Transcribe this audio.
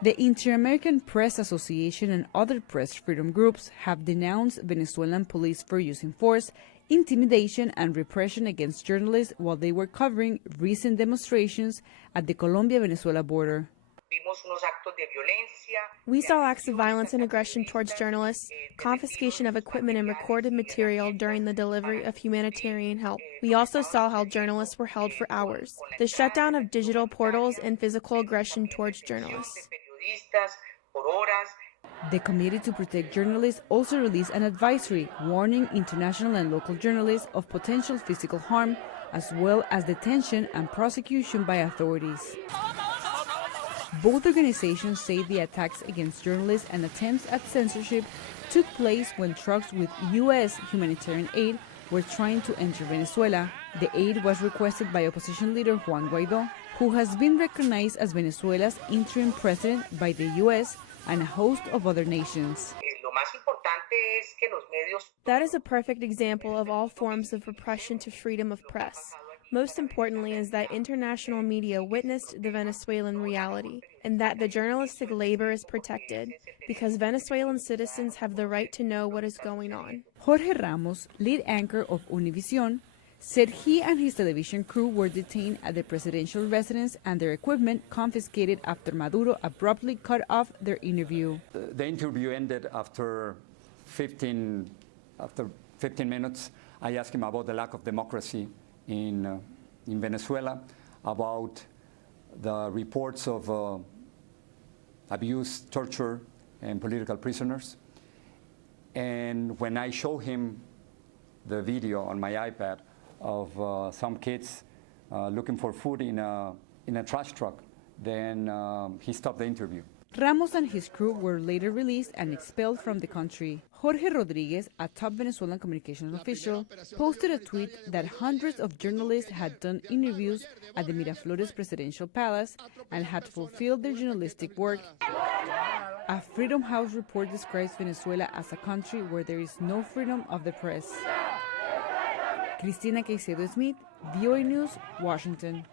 The Inter-American Press Association and other press freedom groups have denounced Venezuelan police for using force, intimidation, and repression against journalists while they were covering recent demonstrations at the Colombia-Venezuela border. We saw acts of violence and aggression towards journalists, confiscation of equipment and recorded material during the delivery of humanitarian help. We also saw how journalists were held for hours, the shutdown of digital portals, and physical aggression towards journalists. The Committee to Protect Journalists also released an advisory warning international and local journalists of potential physical harm, as well as detention and prosecution by authorities. Both organizations say the attacks against journalists and attempts at censorship took place when trucks with U.S. humanitarian aid were trying to enter Venezuela. The aid was requested by opposition leader Juan Guaidó, who has been recognized as Venezuela's interim president by the U.S. and a host of other nations. That is a perfect example of all forms of repression to freedom of press. Most importantly is that international media witnessed the Venezuelan reality and that the journalistic labor is protected because Venezuelan citizens have the right to know what is going on. Jorge Ramos, lead anchor of Univision, said he and his television crew were detained at the presidential residence and their equipment confiscated after Maduro abruptly cut off their interview. The interview ended after 15 minutes. I asked him about the lack of democracy in Venezuela, about the reports of abuse, torture, and political prisoners. And when I showed him the video on my iPad of some kids looking for food in a trash truck, then he stopped the interview. Ramos and his crew were later released and expelled from the country. Jorge Rodriguez, a top Venezuelan communications official, posted a tweet that hundreds of journalists had done interviews at the Miraflores presidential palace and had fulfilled their journalistic work. A Freedom House report describes Venezuela as a country where there is no freedom of the press. Cristina Caicedo Smith, VOA News, Washington.